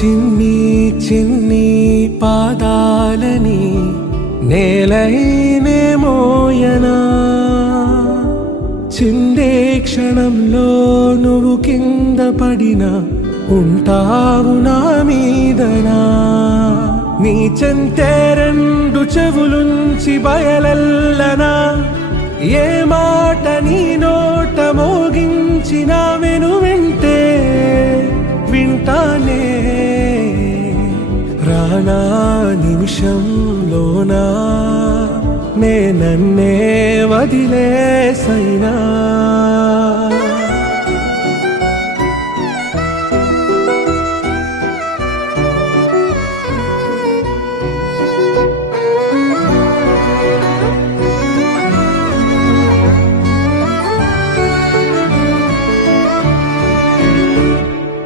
చిన్ని చిన్ని పాదాలని నేలైనే మోయనా, చిందే క్షణంలో నువ్వు కింద పడినా ఉంటావు నా మీదనా. నీ చెంతే రెండు చెవులుంచి బయలెల్లనా, ఏ మాట నీ నోట మోగించిన వెను వింటే వింటానే. రానా నిమిషంలోనా నే నన్నే వదిలేసైనా.